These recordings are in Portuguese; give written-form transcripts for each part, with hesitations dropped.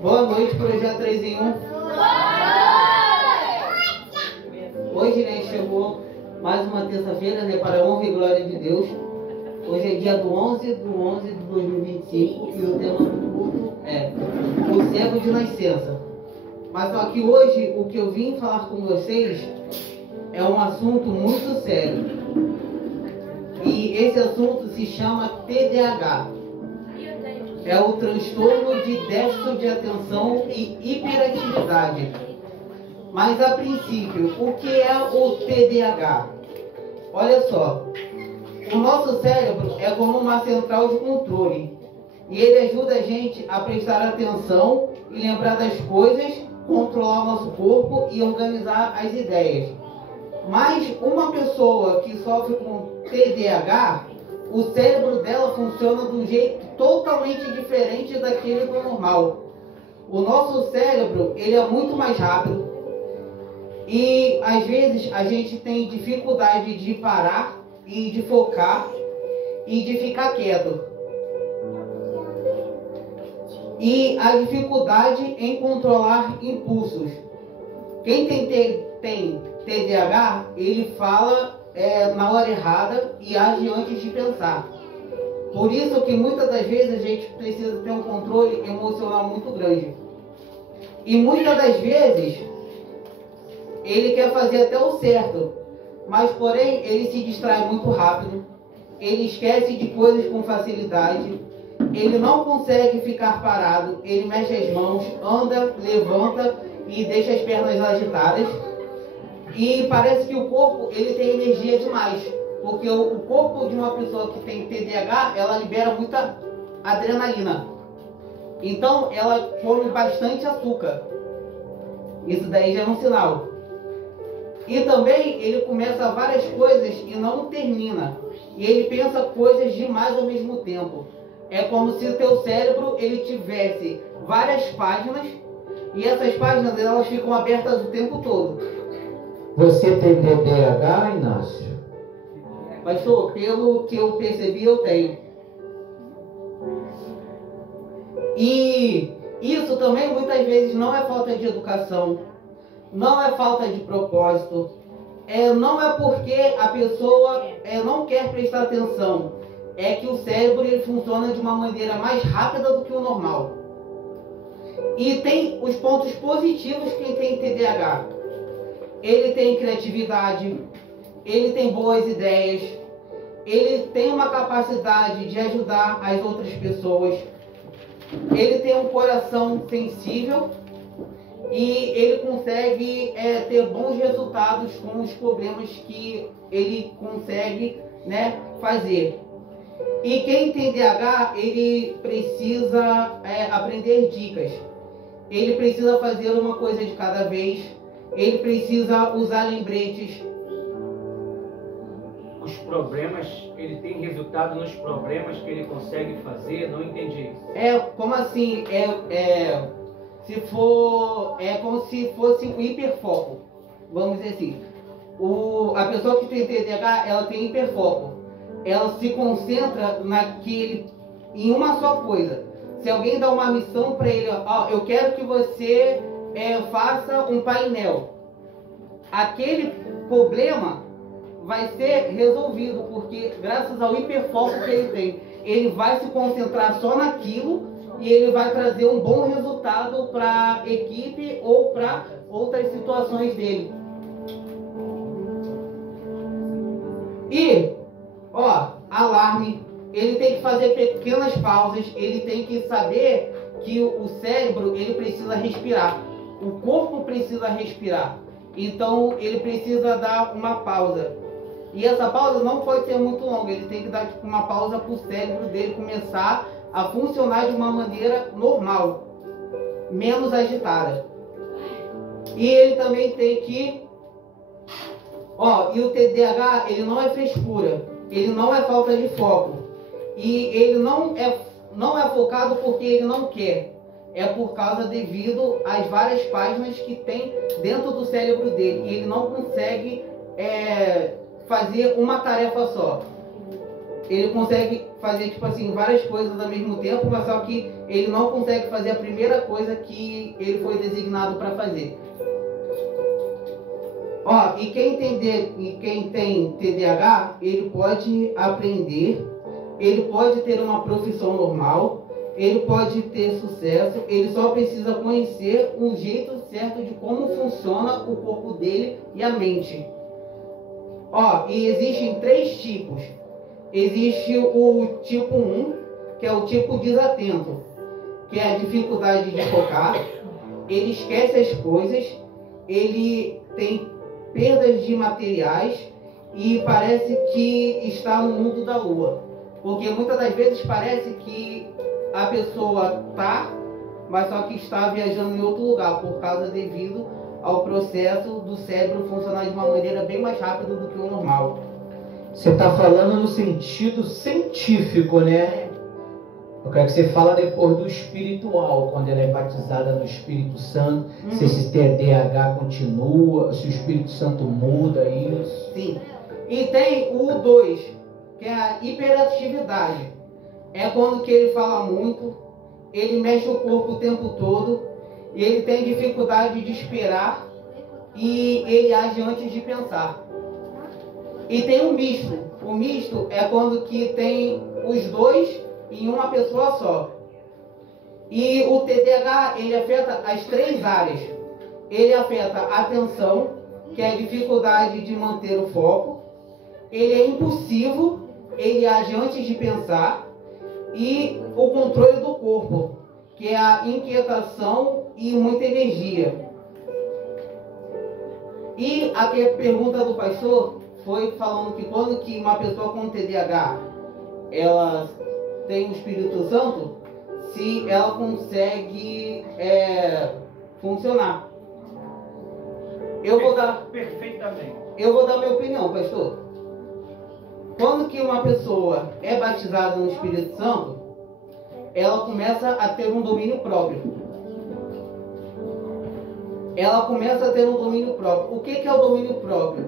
Boa noite, Projeto 3 em 1. Hoje, né, chegou mais uma terça-feira, né, para a honra e glória de Deus. Hoje é dia do 11 de 2025 e o tema do culto é o cego de nascença. Mas só que hoje o que eu vim falar com vocês é um assunto muito sério. E esse assunto se chama TDAH. É o transtorno de déficit de atenção e hiperatividade. Mas a princípio, o que é o TDAH? Olha só, o nosso cérebro é como uma central de controle. E ele ajuda a gente a prestar atenção e lembrar das coisas, controlar o nosso corpo e organizar as ideias. Mas uma pessoa que sofre com TDAH, o cérebro dela funciona de um jeito totalmente diferente daquele do normal. O nosso cérebro, ele é muito mais rápido e às vezes a gente tem dificuldade de parar e de focar e de ficar quieto. E a dificuldade em controlar impulsos. Quem tem TDAH, ele fala na hora errada e age antes de pensar. Por isso que muitas das vezes a gente precisa ter um controle emocional muito grande. E muitas das vezes ele quer fazer até o certo, mas porém ele se distrai muito rápido, ele esquece de coisas com facilidade, ele não consegue ficar parado, ele mexe as mãos, anda, levanta e deixa as pernas agitadas. E parece que o corpo, ele tem energia demais, porque o corpo de uma pessoa que tem TDAH, ela libera muita adrenalina. Então, ela come bastante açúcar. Isso daí já é um sinal. E também, ele começa várias coisas e não termina. E ele pensa coisas demais ao mesmo tempo. É como se o teu cérebro, ele tivesse várias páginas, e essas páginas, elas ficam abertas o tempo todo. Você tem TDAH, Inácio? Pastor, pelo que eu percebi, eu tenho. E isso também muitas vezes não é falta de educação, não é falta de propósito, não é porque a pessoa não quer prestar atenção, é que o cérebro ele funciona de uma maneira mais rápida do que o normal. E tem os pontos positivos quem tem TDAH. Ele tem criatividade, ele tem boas ideias, ele tem uma capacidade de ajudar as outras pessoas, ele tem um coração sensível e ele consegue ter bons resultados com os problemas que ele consegue, né, fazer. E quem tem TDAH, ele precisa aprender dicas, ele precisa fazer uma coisa de cada vez, ele precisa usar lembretes. Os problemas, ele tem resultado nos problemas que ele consegue fazer? Não entendi isso. Como assim? Se for, como se fosse um hiperfoco. Vamos dizer assim. A pessoa que tem TDAH, ela tem hiperfoco. Ela se concentra em uma só coisa. Se alguém dá uma missão para ele, eu quero que você faça um painel. Aquele problema vai ser resolvido, porque graças ao hiperfoco que ele tem, ele vai se concentrar só naquilo e ele vai trazer um bom resultado para a equipe ou para outras situações dele. E, alarme, ele tem que fazer pequenas pausas, ele tem que saber que o cérebro, ele precisa respirar, o corpo precisa respirar, então ele precisa dar uma pausa. E essa pausa não pode ser muito longa, ele tem que dar uma pausa para o cérebro dele começar a funcionar de uma maneira normal, menos agitada. E ele também tem que... e o TDAH, ele não é frescura, ele não é falta de foco. E ele não é focado porque ele não quer. É por causa devido às várias páginas que tem dentro do cérebro dele. E ele não consegue fazer uma tarefa só. Ele consegue fazer, várias coisas ao mesmo tempo, mas só que ele não consegue fazer a primeira coisa que ele foi designado para fazer. Ó, e quem tem TDAH, ele pode aprender, ele pode ter uma profissão normal, ele pode ter sucesso, ele só precisa conhecer um jeito certo de como funciona o corpo dele e a mente. Ó, e existem 3 tipos. Existe o tipo 1, que é o tipo desatento, que é a dificuldade de focar, ele esquece as coisas, ele tem perdas de materiais e parece que está no mundo da lua. Porque muitas das vezes parece que a pessoa está, mas só que está viajando em outro lugar, por causa devido ao processo do cérebro funcionar de uma maneira bem mais rápida do que o normal. Você está falando no sentido científico, né? Eu quero que você fale depois do espiritual, quando ela é batizada no Espírito Santo, se esse TDAH continua, se o Espírito Santo muda isso. Sim. E tem o 2, que é a hiperatividade. É quando que ele fala muito, ele mexe o corpo o tempo todo, e ele tem dificuldade de esperar, e ele age antes de pensar. E tem o misto. O misto é quando que tem os 2 em uma pessoa só. E o TDAH, ele afeta as 3 áreas. Ele afeta a atenção, que é a dificuldade de manter o foco. Ele é impulsivo, ele age antes de pensar. E o controle do corpo, que é a inquietação e muita energia. E aqui a pergunta do pastor foi falando que quando que uma pessoa com TDAH, ela tem o Espírito Santo, se ela consegue funcionar. Eu vou dar minha opinião, pastor. Quando que uma pessoa é batizada no Espírito Santo, ela começa a ter um domínio próprio. Ela começa a ter um domínio próprio. O que é o domínio próprio?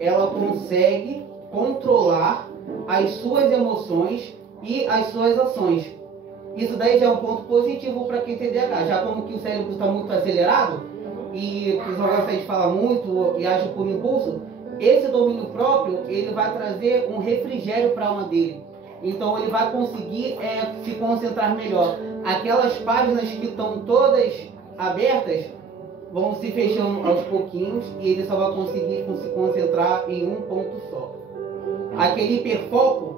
Ela consegue controlar as suas emoções e as suas ações. Isso daí já é um ponto positivo para quem tem TDAH. Já como que o cérebro está muito acelerado e o pessoal gosta de falar muito e age por impulso, esse domínio próprio, ele vai trazer um refrigério para a alma dele. Então ele vai conseguir se concentrar melhor. Aquelas páginas que estão todas abertas vão se fechando aos pouquinhos e ele só vai conseguir se concentrar em um ponto só. Aquele hiperfoco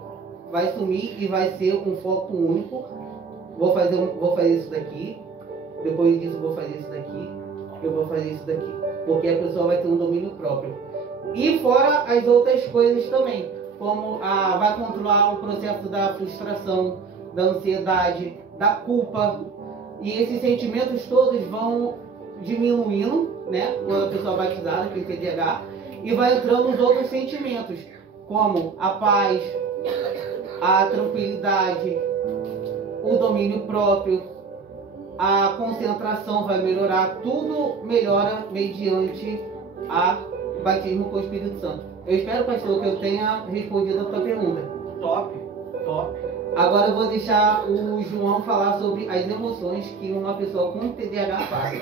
vai sumir e vai ser um foco único. Vou fazer isso daqui, depois disso vou fazer isso daqui, eu vou fazer isso daqui. Porque a pessoa vai ter um domínio próprio. E fora as outras coisas também, como vai controlar o processo da frustração, da ansiedade, da culpa. E esses sentimentos todos vão diminuindo, né, quando a pessoa é batizada, que tem TDAH, e vai entrando os outros sentimentos, como a paz, a tranquilidade, o domínio próprio, a concentração vai melhorar, tudo melhora mediante a batismo com o Espírito Santo. Eu espero, pastor, que eu tenha respondido a tua pergunta. Top. Agora eu vou deixar o João falar sobre as emoções que uma pessoa com TDAH passa.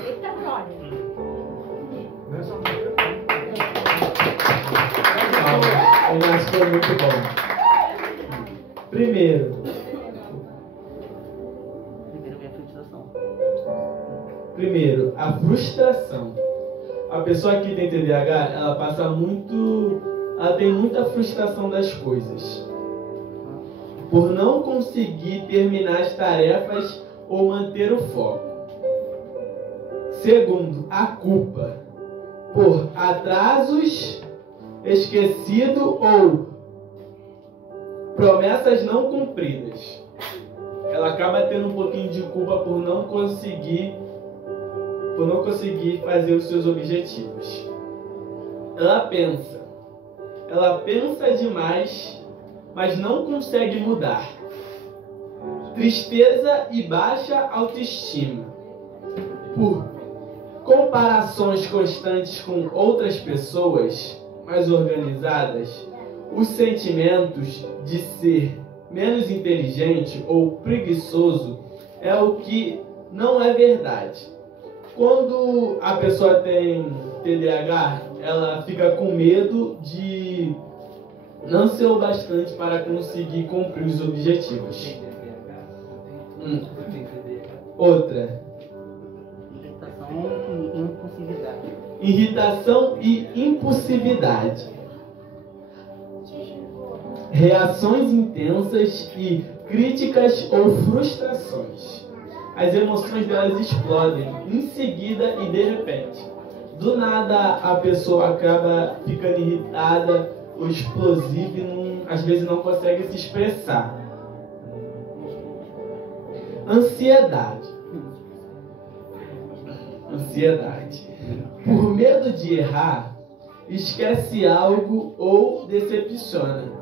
O Inácio foi muito bom. Primeiro, a frustração. A pessoa que tem TDAH, ela tem muita frustração das coisas. Por não conseguir terminar as tarefas ou manter o foco. Segundo, a culpa. Por atrasos, esquecido ou promessas não cumpridas. Ela acaba tendo um pouquinho de culpa por não conseguir fazer os seus objetivos. Ela pensa demais, mas não consegue mudar. Tristeza e baixa autoestima. Por comparações constantes com outras pessoas mais organizadas, os sentimentos de ser menos inteligente ou preguiçoso é o que não é verdade. Quando a pessoa tem TDAH, ela fica com medo de não ser o bastante para conseguir cumprir os objetivos. Outra. Irritação e impulsividade. Reações intensas e críticas ou frustrações. As emoções delas explodem em seguida e de repente. Do nada a pessoa acaba ficando irritada ou explosiva e às vezes não consegue se expressar. Ansiedade. Por medo de errar, esquece algo ou decepciona.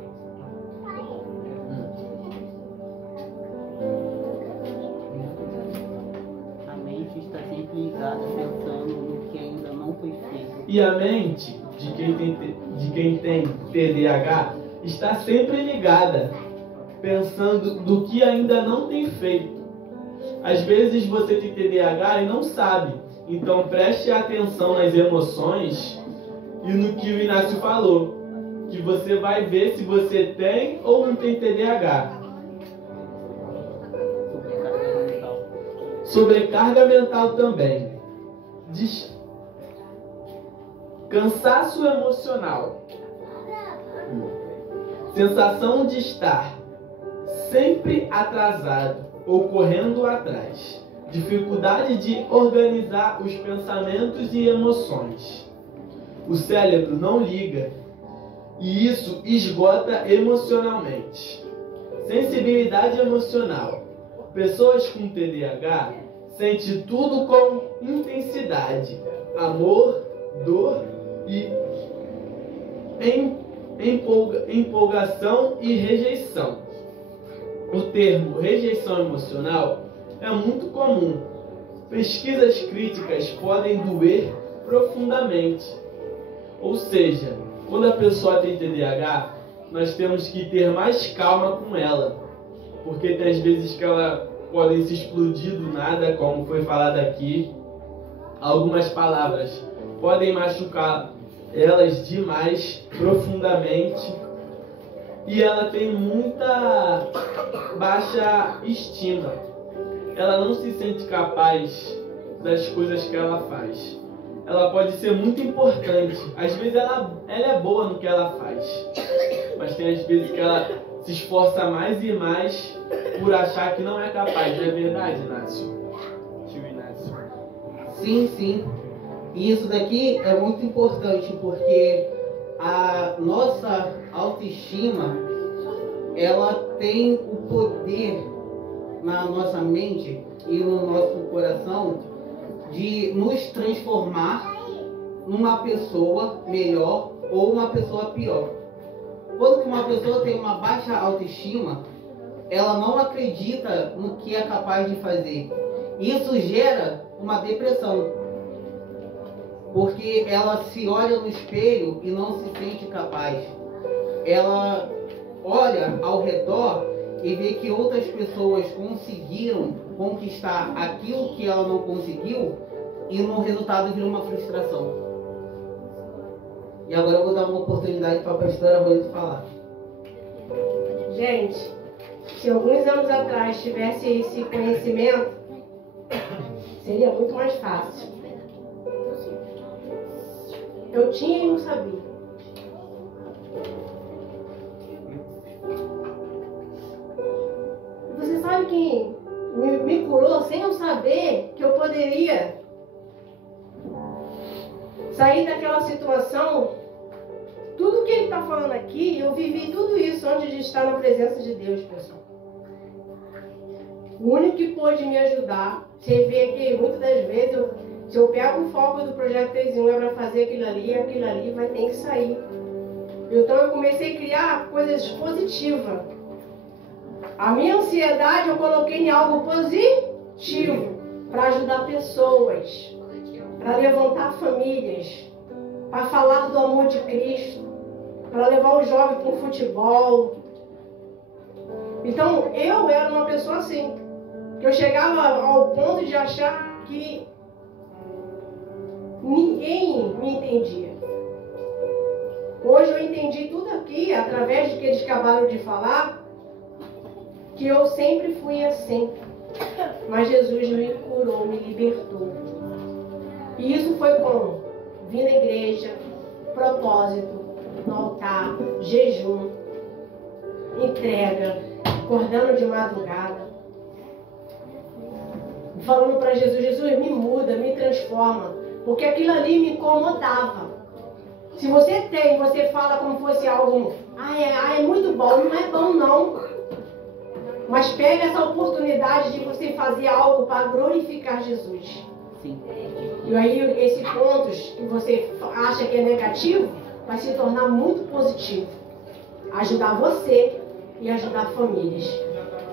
A mente está sempre ligada pensando no que ainda não foi feito. E a mente de quem tem TDAH está sempre ligada, pensando no que ainda não tem feito. Às vezes você tem TDAH e não sabe. Então preste atenção nas emoções e no que o Inácio falou, que você vai ver se você tem ou não tem TDAH. Sobrecarga mental também. Cansaço emocional. Sensação de estar sempre atrasado ou correndo atrás. Dificuldade de organizar os pensamentos e emoções. O cérebro não liga e isso esgota emocionalmente. Sensibilidade emocional. Pessoas com TDAH sentem tudo com intensidade, amor, dor e empolgação e rejeição. O termo rejeição emocional é muito comum. Pesquisas críticas podem doer profundamente. Ou seja, quando a pessoa tem TDAH, nós temos que ter mais calma com ela. Porque tem às vezes que ela pode se explodir do nada, como foi falado aqui. Algumas palavras podem machucar elas demais, profundamente. E ela tem muita baixa estima. Ela não se sente capaz das coisas que ela faz. Ela pode ser muito importante. Às vezes ela é boa no que ela faz. Mas tem às vezes que ela se esforça mais e mais por achar que não é capaz. Não é verdade, Inácio? Tio Inácio. Sim, sim. E isso daqui é muito importante porque a nossa autoestima, ela tem o poder na nossa mente e no nosso coração de nos transformar numa pessoa melhor ou uma pessoa pior. Quando uma pessoa tem uma baixa autoestima, ela não acredita no que é capaz de fazer. Isso gera uma depressão, porque ela se olha no espelho e não se sente capaz. Ela olha ao redor e vê que outras pessoas conseguiram conquistar aquilo que ela não conseguiu e no resultado vira uma frustração. E agora eu vou dar uma oportunidade para a pastora Rose falar. Gente, se alguns anos atrás tivesse esse conhecimento, seria muito mais fácil. Eu tinha e não sabia. Você sabe quem me curou sem eu saber que eu poderia sair daquela situação? Tudo que ele está falando aqui, eu vivi tudo isso antes de estar na presença de Deus, pessoal. O único que pôde me ajudar, você vê que muitas das vezes, se eu pego o foco do projeto 3 em 1 é para fazer aquilo ali vai ter que sair. Então eu comecei a criar coisas positivas. A minha ansiedade eu coloquei em algo positivo, para ajudar pessoas, para levantar famílias, para falar do amor de Cristo, para levar o jovem para o futebol. Então eu era uma pessoa assim. que eu chegava ao ponto de achar que ninguém me entendia. Hoje eu entendi tudo aqui, através do que eles acabaram de falar, que eu sempre fui assim. Mas Jesus me curou, me libertou. E isso foi como? Vim na igreja, propósito, no altar, jejum, entrega, acordando de madrugada, falando para Jesus, Jesus, me muda, me transforma, porque aquilo ali me incomodava. Se você tem, você fala como fosse algo, é muito bom, não é bom não. Mas pega essa oportunidade de você fazer algo para glorificar Jesus. Sim. E aí esses pontos que você acha que é negativo, vai se tornar muito positivo. Ajudar você e ajudar famílias.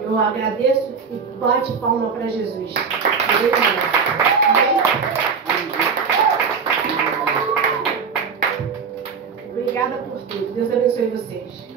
Eu agradeço e bate palma para Jesus. Amém? Obrigada por tudo. Deus abençoe vocês.